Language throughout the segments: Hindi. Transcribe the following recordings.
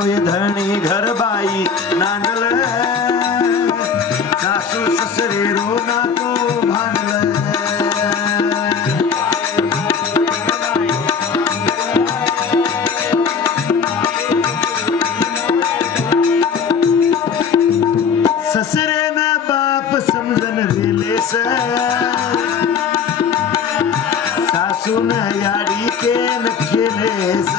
जाणू धणी घर बाई नांदल सासू ससरे रोना तो भांडल ससरे ना बाप समजन रेलेस सासू न याडी के न खेलेस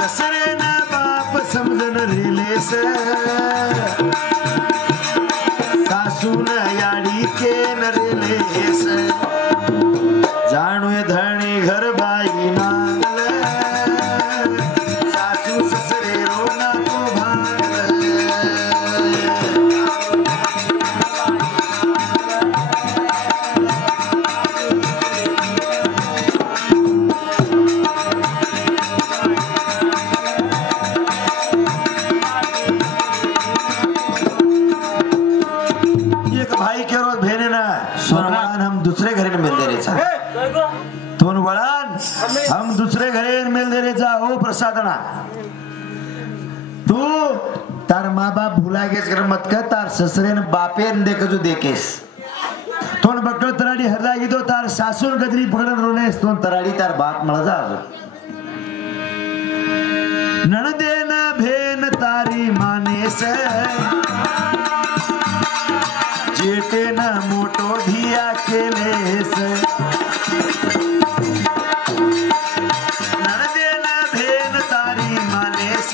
ससरे ना बाप समजन रेलेस सासू न याडी के न रेलेस जाणू धणी घर बाई नांगल सासू ससरे रोना तो भांडल एक भाई के रोज भेने ना सोनवान हम दूसरे घरे मिल दे रे तोन वळान हम दूसरे घरे मिल दे रे जा ओ प्रसादना तू तार माँ बाप भूला गेस कर मत कर तार ससरे न बापे न देख जो देखेस तोन बकल तराडी हरदा गिदो तार सासून गदरी पकडन रोलेस तोन तराडी तार बाप मला जा नणदे न भेन तारी मानेस जेटे न मोटो धिया केलेस नणदे न भेन तारी मानेस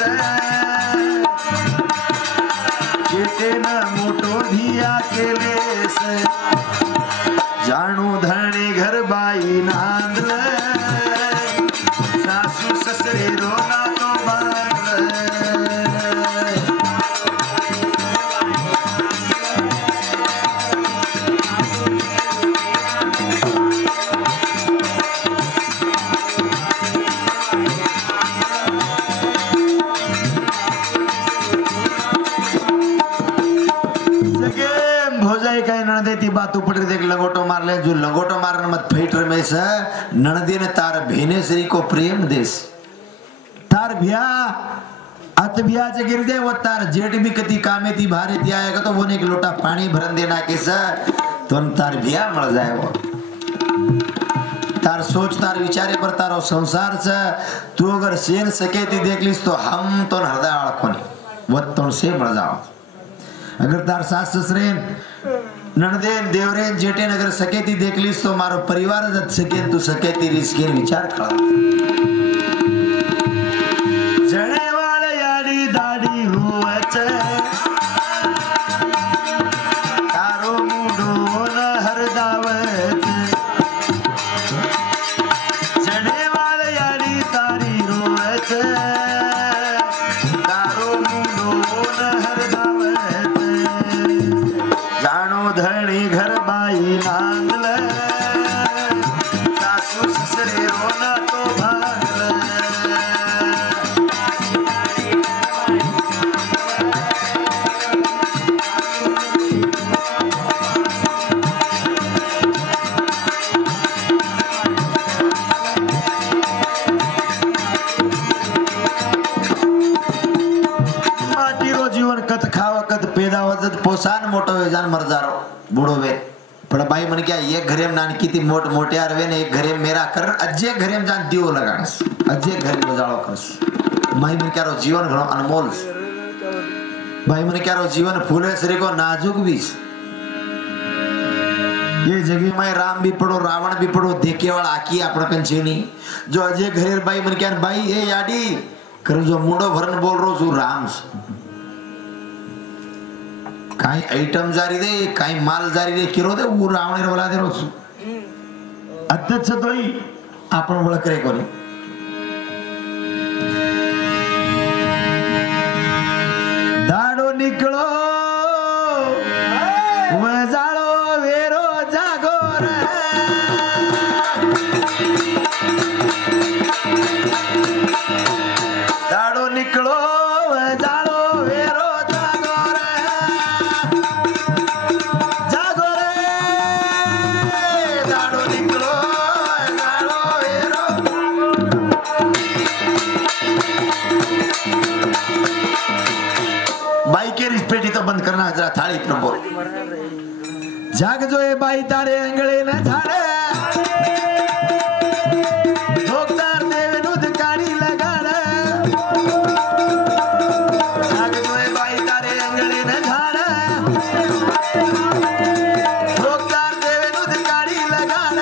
जेटे न मोटो धिया केलेस जाणू धणी घर बाई नांदल सासू ससरे रोना तो भांडल ती बात ऊपर देख लंगोटो मार ले जो लंगोटो मारने मत फेट रमेश ननदे ने तार भेनेश्री को प्रेम देश तार भैया अत भैया जे गिर दे वो तार जेठ भी कति कामे ती भारे ती आएगा तो वो ने एक लोटा पानी भरन देना के सर तो तार भैया मर जाए वो तार सोच तार विचारे पर तारो संसार से तू अगर सेन सके ती देख लिस तो हम तो हृदय आळकोनी वो तो से मर जाओ अगर तार सास ससरेन नणदेन देवरेन जेटेन अगर सकेती देख लीस तो मारो परिवार जत सकेन तू सकेती रिस्केन विचार करा जणे वाले याडी दाडी होवच तारो मुडो न हरदावच जणे वाले याडी तारी होवच तारो मुडो न हरदावच जाणो धणी घर बाई नांगल सासू ससरे रोना तो भांडल माटीरो जीवन कत खाव कत पेदा वजत पोसान मोटो वेजान मर जारो बूढ़ो वे पण बाई मन क्या एक घरे में नान की मोट मोटे आरवे ने एक घरे मेरा कर अज्जे घरे में जान दियो लगास अज्जे घरे में जाळो करस माई मन क्या रो जीवन घणो अनमोल भाई मन क्या रो जीवन फूले सरी को नाजुक भी ये जगी में राम भी पड़ो रावण भी पड़ो देखे वाला आकी आपण कंचेनी जो अजय घरे बाई मन क्या बाई ए याडी कर जो मुंडो भरन बोल रो जो राम काई आइटम जारी दे काई माल जारी दे किरो दे वो रावण रे बोला दे रो अध्यक्ष तोई आपण बोल करे कोनी दाडो निकलो वजाळो वेरो जागोर दाडो निकलो वजाळो वेरो जागोर जागोर दाडो निकलो वजाळो वेरो हाजरा थाळी प्रभो जाग जो ए बाई तारे अंगळे न झाडे धोकदार देवे दूध काढी लगाड जाग जो ए बाई तारे अंगळे न झाडे धोकदार देवे दूध काढी लगाड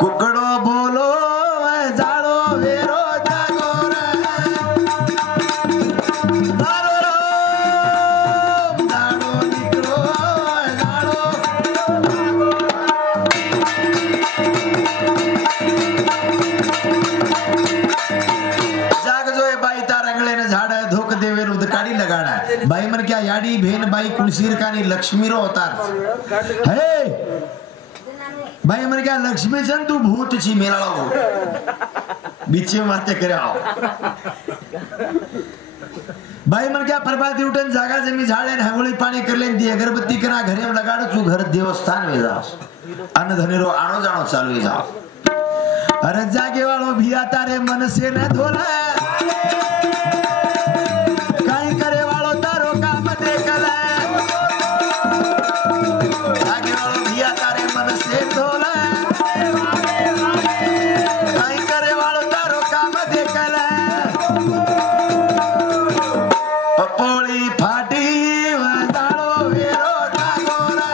कुकडो बोलो जाळो वेरो जागोर बाई मन क्या याडी भेन बाई कुलसीर कानी लक्ष्मी रो अवतार हे बाई मन क्या लक्ष्मी सन तू भूत छी मेला हो बीचे माते करे आओ बाई मन क्या प्रभाती उठन जागा जमी झाड़े हंगोळी पाणी करले दी अगरबत्ती करा घरे में लगाड़ तू घर देवस्थान में जाओ अन्न धनेरो आणो जानो चालू जाओ अरे जागे वालो भी आता रे मन से न धोला काई करे वालो तारो काम देखला जागे वालो भी आता रे मन से धोला काई करे वालो तारो काम देखला पपोली फाटी वजाळो वेरो जागोरा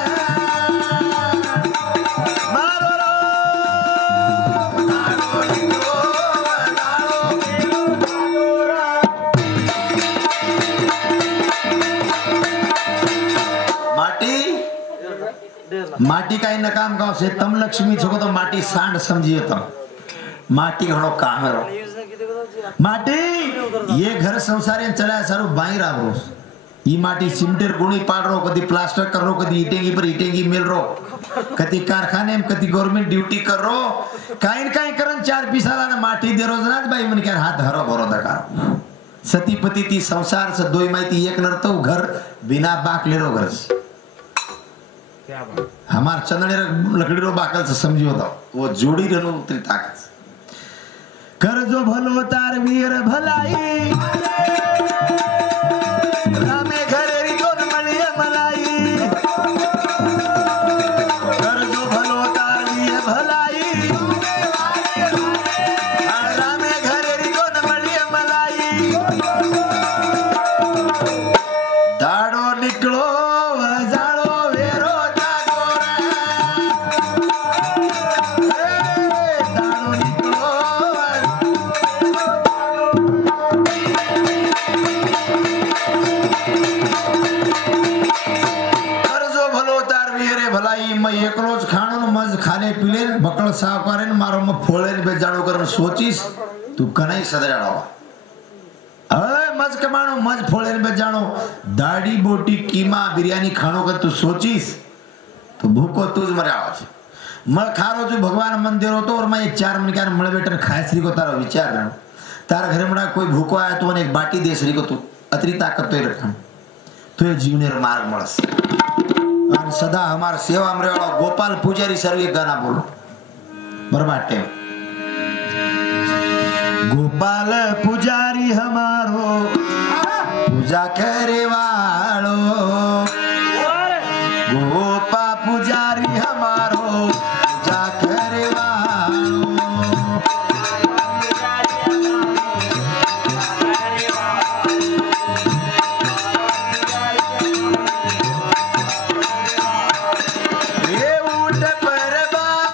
मारो रो तारो निको वजाळो वेरो माटी काही नकाम गाव से तम लक्ष्मी छको तो माटी सांड समझिए तो माटी घणो काम रो माटी ये घर संसार चला सारू बाई राव ई माटी सिमटेर गुणी पाड़ रो कदी प्लास्टर कर रो कदी ईटेंगी पर ईटेंगी मिल रो कदी कारखाने में कदी गवर्नमेंट ड्यूटी कर रो काइन काइन करन चार पिसाला ना माटी दे रोज ना बाई मन के हाथ हरो भरो दकार सती पति ती संसार से दोई माइती एक नरतो घर बिना बाक ले रो घर हमार चंदने लकड़ी रो बाकल से समझियो तो वो जोड़ी रहनो उतरी ताकत कर जो भलो तार वीर भलाई रामे घरे रिकोन मलिए मलाई कर जो भलो तार वीर भलाई रामे घरे रिकोन मलिए मलाई दाड़ो निकलो वजाड़ो वेरो एकलोज खाणो मज खाले पीले बकल साफ करे मारो म फोळे ने बेजाणो करन सोचीस तू कनाई सदराड़ो अरे मज कमाणो मज फोळे ने बेजाणो दाढ़ी बोटी कीमा बिरयानी खाणो कर तू सोचीस तो भूखो तुज मराव छ म खारो जो भगवान मंदिर हो तो और मैं एक 4 मन के मळ बेटर खायसरी को तारो विचार न तार घरे मडा कोई भूखो आया तो एक बाटी देसरी को तू अतरी ताकत तो रखन तो ये जीवनेर मार्ग मळस और सदा हमार सेवा में वाला गोपाल पुजारी सर एक गाना बोलो बर्बाद टेम गोपाल पुजारी हमारो पूजा करे वालो